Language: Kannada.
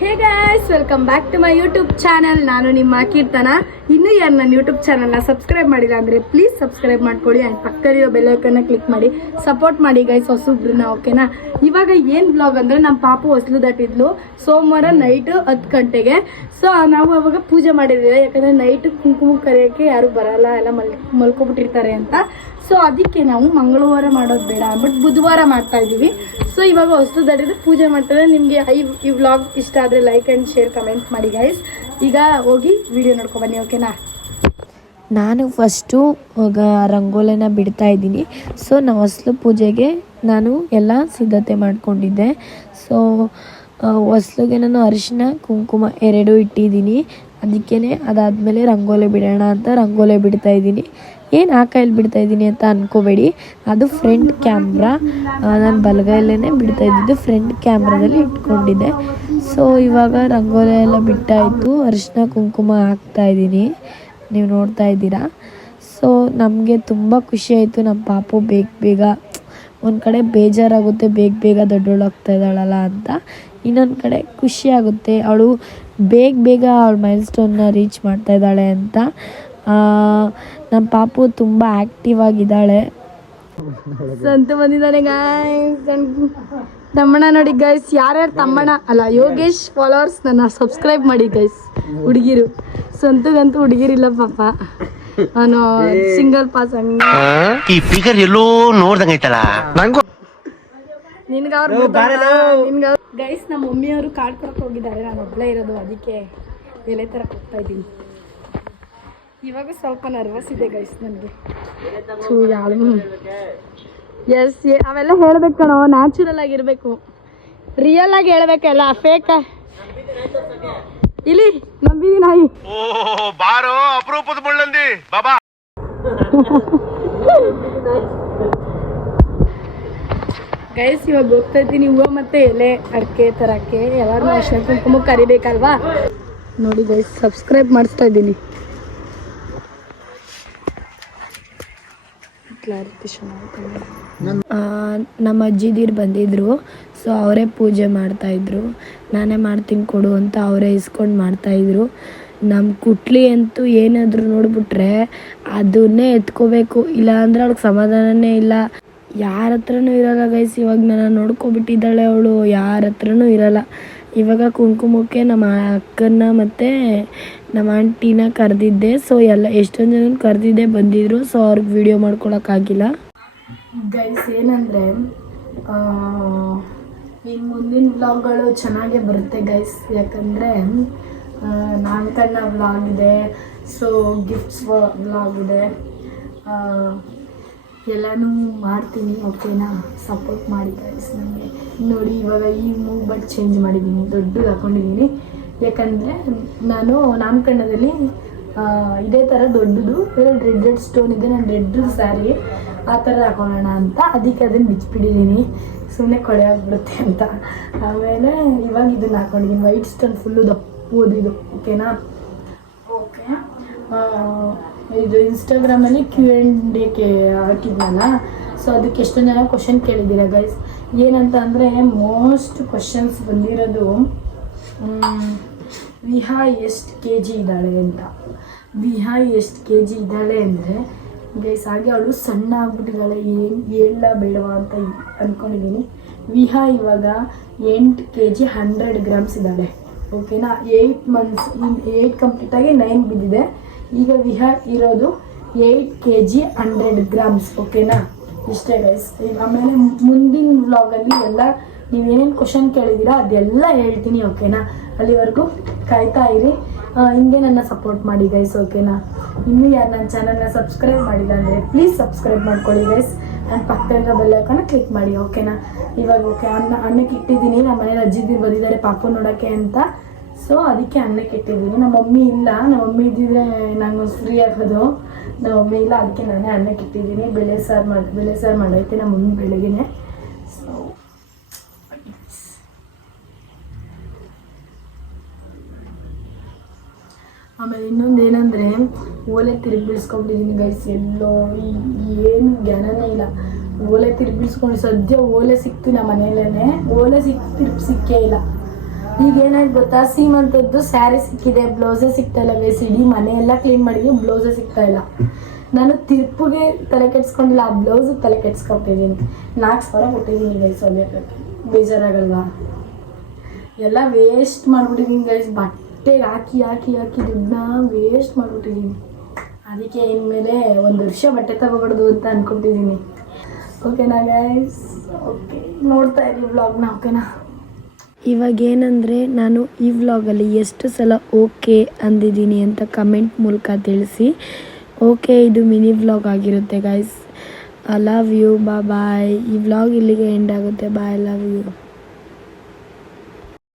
Hey guys welcome back to my YouTube channel ನಾನು ನಿಮ್ಮ ಕೀರ್ತನ. ಇನ್ನೂ ಯಾರು ನನ್ನ ಯೂಟ್ಯೂಬ್ ಚಾನಲ್ನ ಸಬ್ಸ್ಕ್ರೈಬ್ ಮಾಡಿಲ್ಲ ಅಂದರೆ ಪ್ಲೀಸ್ ಸಬ್ಸ್ಕ್ರೈಬ್ ಮಾಡ್ಕೊಳ್ಳಿ ಆ್ಯಂಡ್ ಪಕ್ಕದಲ್ಲಿರೋ ಬೆಲ್ಲೈಕನ್ನ ಕ್ಲಿಕ್ ಮಾಡಿ. ಸಪೋರ್ಟ್ ಮಾಡಿ ಗೈಸ್ ಹೊಸಬ್ರನ್ನ ಓಕೆನಾ ಇವಾಗ ಏನು ಬ್ಲಾಗ್ ಅಂದರೆ ನಮ್ಮ ಪಾಪು ಹೊಸಲು ದಟ್ಟಿದ್ಲು. ಸೋಮವಾರ ನೈಟು ಹತ್ತು ಗಂಟೆಗೆ. ಸೊ ನಾವು ಅವಾಗ ಪೂಜೆ ಮಾಡಿದ್ದೀವಿ ಯಾಕಂದರೆ ನೈಟ್ ಕುಂಕುಮ ಕರೆಯೋಕ್ಕೆ ಯಾರು ಬರಲ್ಲ, ಎಲ್ಲ ಮಲ್ ಮಲ್ಕೊಬಿಟ್ಟಿರ್ತಾರೆ ಅಂತ. ಸೊ ಅದಕ್ಕೆ ನಾವು ಮಂಗಳವಾರ ಮಾಡೋದು ಬೇಡ ಅಂದ್ಬಿಟ್ಟು ಬುಧವಾರ ಮಾಡ್ತಾ ಇದ್ದೀವಿ. ಸೊ ಇವಾಗ ಹೊಸದು ದಡಿದ್ರೆ ಪೂಜೆ ಮಾಡ್ತಾರೆ. ನಿಮಗೆ ಐ ಈ ವ್ಲಾಗ್ ಇಷ್ಟ ಆದರೆ ಲೈಕ್ ಆ್ಯಂಡ್ ಶೇರ್ ಕಮೆಂಟ್ ಮಾಡಿ ಗೈಸ್ ಈಗ ಹೋಗಿ ವಿಡಿಯೋ ನೋಡ್ಕೊ ಬನ್ನಿ ಓಕೆನಾ ನಾನು ಫಸ್ಟು ರಂಗೋಲಿನ ಬಿಡ್ತಾ ಇದ್ದೀನಿ. ಸೊ ನಾವು ಹೊಸಲು ಪೂಜೆಗೆ ನಾನು ಎಲ್ಲ ಸಿದ್ಧತೆ ಮಾಡ್ಕೊಂಡಿದ್ದೆ. ಸೊ ಹೊಸ್ಲಿಗೆ ನಾನು ಅರಿಶಿನ, ಕುಂಕುಮ ಎರಡೂ ಇಟ್ಟಿದ್ದೀನಿ. ಅದಕ್ಕೇ ಅದಾದಮೇಲೆ ರಂಗೋಲಿ ಬಿಡೋಣ ಅಂತ ರಂಗೋಲಿ ಬಿಡ್ತಾ ಇದ್ದೀನಿ. ಏನು ಆ ಕೈಯಲ್ಲಿ ಬಿಡ್ತಾ ಇದ್ದೀನಿ ಅಂತ ಅನ್ಕೋಬೇಡಿ. ಅದು ಫ್ರಂಟ್ ಕ್ಯಾಮ್ರಾ ನಾನು ಬಲಗೈಲೇ ಬಿಡ್ತಾ ಇದ್ದಿದ್ದು ಫ್ರಂಟ್ ಕ್ಯಾಮ್ರಾದಲ್ಲಿ ಇಟ್ಕೊಂಡಿದ್ದೆ. ಸೊ ಇವಾಗ ರಂಗೋಲಿ ಎಲ್ಲ ಬಿಟ್ಟಾಯಿತು. ಅರಿಶಿನ ಕುಂಕುಮ ಹಾಕ್ತಾ ಇದ್ದೀನಿ. ನೀವು ನೋಡ್ತಾ ಇದ್ದೀರಾ? ಸೊ ನಮಗೆ ತುಂಬ ಆಯಿತು. ನಮ್ಮ ಪಾಪು ಬೇಗ ಬೇಗ, ಒಂದು ಕಡೆ ಬೇಜಾರಾಗುತ್ತೆ, ಬೇಗ ಬೇಗ ದೊಡ್ಡೋಳಾಗ್ತಾ ಇದ್ದಾಳಲ್ಲ ಅಂತ. ಇನ್ನೊಂದು ಕಡೆ ಖುಷಿಯಾಗುತ್ತೆ ಅವಳು ಬೇಗ ಬೇಗ ಅವಳ ಮೈಲ್ ಸ್ಟೋನ್ನ ರೀಚ್ ಮಾಡ್ತಾ ಇದ್ದಾಳೆ ಅಂತ. ನಮ್ಮ ಪಾಪು ತುಂಬ ಆಕ್ಟಿವ್ ಆಗಿದ್ದಾಳೆ. ಸಂತು ಬಂದಿದ್ದಾನೆ ಗಾಯ್ಸ್ ತಮ್ಮಣ್ಣ ನೋಡಿ ಗೈಸ್ ಯಾರ್ಯಾರು ತಮ್ಮಣ್ಣ? ಅಲ್ಲ ಯೋಗೇಶ್ ಫಾಲೋವರ್ಸ್ ನನ್ನ ಸಬ್ಸ್ಕ್ರೈಬ್ ಮಾಡಿ ಗೈಸ್ ಹುಡುಗಿರು. ಸಂತಗಂತೂ ಹುಡುಗಿರಿಲ್ಲ ಪಾಪ. ನಾನು ಸಿಂಗಲ್ ಪಾಸ್ ಈ ಫಿಗರ್ ಎಲ್ಲೋ ನೋಡ್ದಂಗೈತಲ್ಲ ನಂಗೂ. ಗೈಸ್ ನಮ್ಮ ಮಮ್ಮಿಯವರು ಕಾಡ್ ಕೊಡಕ್ಕೆ ಹೋಗಿದ್ದಾರೆ ನಾನು ಒಬ್ಬಳೇ ಇರೋದು ಅದಕ್ಕೆ ಎಲೆ ತರ ಹೋಗ್ತಾ ಇದ್ದೀನಿ. ಇವಾಗ ಸ್ವಲ್ಪ ನರ್ವಸ್ ಇದೆ ಗೈಸ್ ನನಗೆ. ಯಾಳು. ಎಸ್ ಅವೆಲ್ಲ ಹೇಳ್ಬೇಕು ಕಣೋ ನ್ಯಾಚುರಲ್ ಆಗಿರ್ಬೇಕು. ರಿಯಲ್ ಆಗಿ ಹೇಳ್ಬೇಕಲ್ಲ ಫೇಕ ಇಲ್ಲಿ ನಂಬಿದಿ ನಾಯಿ. ಓ ಬಾರೋ ಅಪರೂಪದ ಮುಳ್ಳಂದಿ. ಬಾಬಾ. ಗೈಸ್ ಇವಾಗ ಹೋಗ್ತಾ ಇದ್ದೀನಿ ಹೂವು ಮತ್ತೆ ಎಲೆ ಅಡಿಕೆ ತರಕ್ಕೆ ಎಲ್ಲರೂ ಅಷ್ಟೇ ಕುಂಕುಮ ಕರಿಬೇಕಲ್ವಾ? ನೋಡಿ ಗೈಸ್ ಸಬ್ಸ್ಕ್ರೈಬ್ ಮಾಡಿಸ್ತಾ ಇದ್ದೀನಿ. ಕ್ಲಾರಿಟಿ ನಮ್ಮ ಅಜ್ಜಿದೀರು ಬಂದಿದ್ರು ಸೊ ಅವರೇ ಪೂಜೆ ಮಾಡ್ತಾ ಇದ್ರು. ನಾನೇ ಮಾಡ್ತೀನಿ ಕೊಡು ಅಂತ ಅವರೇ ಇಸ್ಕೊಂಡು ಮಾಡ್ತಾಯಿದ್ರು ನಮ್ಮ ಕುಟ್ಲಿ ಅಂತೂ ಏನಾದರೂ ನೋಡ್ಬಿಟ್ರೆ ಅದನ್ನೇ ಎತ್ಕೋಬೇಕು. ಇಲ್ಲ ಅಂದ್ರೆ ಅವ್ಳಿಗೆ ಸಮಾಧಾನನೇ ಇಲ್ಲ. ಯಾರ ಹತ್ರನೂ ಇರಲ್ಲ ಗೈಸ್ ಇವಾಗ ನಾನು ನೋಡ್ಕೊಬಿಟ್ಟಿದ್ದಾಳೆ ಅವಳು. ಯಾರ ಹತ್ರನೂ ಇರಲ್ಲ. ಇವಾಗ ಕುಂಕುಮಕ್ಕೆ ನಮ್ಮ ಅಕ್ಕನ ಮತ್ತು ನಮ್ಮ ಆಂಟಿನ ಕರೆದಿದ್ದೆ. ಸೊ ಎಲ್ಲ ಎಷ್ಟೊಂದು ಜನ ಕರೆದಿದ್ದೆ, ಬಂದಿದ್ರು. ಸೊ ಅವ್ರಿಗೆ ವಿಡಿಯೋ ಮಾಡ್ಕೊಳಕ್ಕಾಗಿಲ್ಲ. ಗೈಸ್ ಏನಂದರೆ ಇನ್ನು ಮುಂದಿನ ವ್ಲಾಗ್ಗಳು ಚೆನ್ನಾಗೆ ಬರುತ್ತೆ ಗೈಸ್ ಯಾಕಂದರೆ ನಾಮಕರಣ ವ್ಲಾಗ್ ಇದೆ. ಸೊ ಗಿಫ್ಟ್ಸ್ ವ್ಲಾಗ್ ಇದೆ. ಎಲ್ಲನೂ ಮಾಡ್ತೀನಿ ಓಕೆನಾ ಸಪೋರ್ಟ್ ಮಾಡಿ ಗೈಸ್ ನನಗೆ ನೋಡಿ, ಇವಾಗ ಈ ಮೂವ್ ಬಟ್ ಚೇಂಜ್ ಮಾಡಿದ್ದೀನಿ, ದೊಡ್ಡದು ಹಾಕೊಂಡಿದ್ದೀನಿ. ಯಾಕಂದರೆ ನಾನು ನಾಮಕರಣದಲ್ಲಿ ಇದೇ ಥರ ದೊಡ್ಡದು ರೆಡ್ ರೆಡ್ ಸ್ಟೋನ್ ಇದೆ, ನಾನು ರೆಡ್ ಸ್ಯಾರಿ ಆ ಥರ ಹಾಕೊಳ್ಳೋಣ ಅಂತ ಅದಕ್ಕೆ ಅದನ್ನು ಬಿಚ್ಚಿಬಿಟ್ಟಿದ್ದೀನಿ. ಸುಮ್ಮನೆ ಕೊಳೆ ಆಗ್ಬಿಡುತ್ತೆ ಅಂತ. ಆಮೇಲೆ ಇವಾಗ ಇದನ್ನು ಹಾಕೊಂಡಿದ್ದೀನಿ ವೈಟ್ ಸ್ಟೋನ್ ಫುಲ್ಲು ದಪ್ಪ ಇದು ಓಕೆನಾ ಓಕೆ ಇದು ಇನ್ಸ್ಟಾಗ್ರಾಮಲ್ಲಿ ಕ್ಯೂ ಆ್ಯಂಡ್ ಕೆ ಹಾಕಿದ್ನಲ್ಲ? ಸೊ ಅದಕ್ಕೆ ಎಷ್ಟೊಂದು ಜನ ಕ್ವಶನ್ ಕೇಳಿದ್ದೀರಾ ಗೈಸ್ ಏನಂತ ಅಂದರೆ ಮೋಸ್ಟ್ ಕ್ವಶನ್ಸ್ ಬಂದಿರೋದು ವಿಹಾ ಎಷ್ಟು ಕೆ ಜಿ ಇದ್ದಾಳೆ ಅಂತ. ವಿಹಾ ಎಷ್ಟು ಕೆ ಜಿ ಇದ್ದಾಳೆ ಅಂದರೆ ಗೈಸ್ ಹಾಗೆ ಅವಳು ಸಣ್ಣ ಆಗ್ಬಿಟ್ಟಿದ್ದಾಳೆ, ಏನು ಹೇಳ ಬೇಡವಾ ಅಂತ ಅಂದ್ಕೊಂಡಿದ್ದೀನಿ ವಿಹಾ ಇವಾಗ ಎಂಟು ಕೆ ಜಿ ಹಂಡ್ರೆಡ್ ಗ್ರಾಮ್ಸ್ ಇದ್ದಾಳೆ ಓಕೆನಾ ಏಯ್ಟ್ ಮಂತ್ಸ್ ಏಯ್ಟ್ ಕಂಪ್ಲೀಟಾಗಿ ನೈನ್ ಬಿದ್ದಿದೆ. ಈಗ ವಿಹಾರ್ ಇರೋದು eight K G hundred grams ಓಕೆನಾ ಇಷ್ಟೇ ಗೈಸ್ ಆಮೇಲೆ ಮುಂದಿನ ವ್ಲಾಗಲ್ಲಿ ಎಲ್ಲ ನೀವೇನೇನು ಕ್ವಶನ್ ಕೇಳಿದ್ದೀರಾ ಅದೆಲ್ಲ ಹೇಳ್ತೀನಿ ಓಕೆನಾ ಅಲ್ಲಿವರೆಗೂ ಕಾಯ್ತಾ ಇರಿ. ಹಿಂಗೆ ನನ್ನ ಸಪೋರ್ಟ್ ಮಾಡಿ ಗೈಸ್ ಓಕೆನಾ ಇನ್ನೂ ಯಾರು ನನ್ನ ಚಾನಲ್ನ ಸಬ್ಸ್ಕ್ರೈಬ್ ಮಾಡಿಲ್ಲ ಅಂದರೆ ಪ್ಲೀಸ್ ಸಬ್ಸ್ಕ್ರೈಬ್ ಮಾಡ್ಕೊಳ್ಳಿ ಗೈಸ್ ನನ್ನ ಪಕ್ಕದಲ್ಲಿರೋ ಬೆಲ್ಲೈಕನ್ನ ಕ್ಲಿಕ್ ಮಾಡಿ ಓಕೆನಾ ಇವಾಗ ಓಕೆ ಅನ್ನ ಅನ್ನಕ್ಕೆ ಇಟ್ಟಿದ್ದೀನಿ ನಮ್ಮ ಮನೇಲಿ ಅಜ್ಜಿದ್ದು ಬಂದಿದ್ದಾರೆ, ಪಾಪು ನೋಡೋಕ್ಕೆ ಅಂತ. ಸೊ ಅದಕ್ಕೆ ಅನ್ನಕ್ಕೆ ಇಟ್ಟಿದ್ದೀನಿ ನಮ್ಮ ಮಮ್ಮಿ ಇಲ್ಲ. ನಮ್ಮ ಮಮ್ಮಿ ಇದ್ದಿದ್ರೆ ನಾನು ಫ್ರೀ ಆಗೋದು. ನಮ್ಮ ಮಮ್ಮಿ ಇಲ್ಲ, ಅದಕ್ಕೆ ನಾನೇ ಅನ್ನಕ್ಕೆ ಇಟ್ಟಿದ್ದೀನಿ ಬೆಳೆ ಸಾರು ಮಾಡಿ, ಬೆಳೆ ಸಾರು ಮಾಡೈತೆ ನಮ್ಮ ಮಮ್ಮಿ ಬೆಳಗ್ಗೆನೆ. ಸೊ ಆಮೇಲೆ ಇನ್ನೊಂದು ಏನಂದರೆ, ಓಲೆ ತಿರುಗಿ ಗೈಸ್ ಎಲ್ಲೋ ಏನು ಜ್ಞಾನನೇ ಇಲ್ಲ. ಓಲೆ ತಿರ್ಗಿಸ್ಕೊಂಡು ಸದ್ಯ ಓಲೆ ಸಿಕ್ತು ನಮ್ಮ ಮನೆಯಲ್ಲೇ ಓಲೆ ಸಿಕ್ ತಿರುಗಿ ಸಿಕ್ಕೇ ಇಲ್ಲ. ಈಗ ಏನಾಯ್ತು ಗೊತ್ತಾ? ಸೀಮಂತದ್ದು ಸ್ಯಾರಿ ಸಿಕ್ಕಿದೆ, ಬ್ಲೌಸೇ ಸಿಗ್ತಾ ಇಲ್ಲ ಬೇಸ್ ಇಡೀ ಮನೆಯೆಲ್ಲ ಕ್ಲೀನ್ ಮಾಡಿದ್ವಿ, ಬ್ಲೌಸೇ ಸಿಗ್ತಾ ಇಲ್ಲ. ನಾನು ತಿರ್ಪುಗೆ ತಲೆ ಕೆಡ್ಸ್ಕೊಂಡಿಲ್ಲ, ಆ ಬ್ಲೌಸ್ ತಲೆ ಕೆಡ್ಸ್ಕೊಟ್ಟಿದ್ದೀನಿ. ನಾಲ್ಕು ಸಾವಿರ ಕೊಟ್ಟಿದ್ದೀನಿ ಗೈಸ್ ಹೊಲಿಯೋಕ್ಕೆ ಬೇಜಾರಾಗಲ್ವಾ? ಎಲ್ಲ ವೇಸ್ಟ್ ಮಾಡ್ಬಿಟ್ಟಿದ್ದೀನಿ ಗೈಸ್ ಬಟ್ಟೆಗೆ ಹಾಕಿ ಹಾಕಿ ಹಾಕಿ ದುಡ್ಡನ್ನ ವೇಸ್ಟ್ ಮಾಡ್ಬಿಟ್ಟಿದ್ದೀನಿ. ಅದಕ್ಕೆ ಇನ್ಮೇಲೆ ಒಂದು ವರ್ಷ ಬಟ್ಟೆ ತಗೋಬಾರ್ದು ಅಂತ ಅನ್ಕೊಂಡಿದ್ದೀನಿ ಓಕೆನಾ ಗೈಸ್ ಓಕೆ ನೋಡ್ತಾ ಇರಿ ಬ್ಲಾಗ್ನ ಓಕೆನಾ ಇವಾಗ ಏನಂದರೆ ನಾನು ಈ ವ್ಲಾಗಲ್ಲಿ ಎಷ್ಟು ಸಲ ಓಕೆ ಅಂದಿದ್ದೀನಿ ಅಂತ ಕಮೆಂಟ್ ಮೂಲಕ ತಿಳಿಸಿ. ಓಕೆ, ಇದು ಮಿನಿ ವ್ಲಾಗ್ ಆಗಿರುತ್ತೆ ಗೈಸ್ ಲವ್ ಯು ಬಾ ಬಾಯ್ ಈ ವ್ಲಾಗ್ ಇಲ್ಲಿಗೆ ಎಂಡ್ ಆಗುತ್ತೆ. Bye love you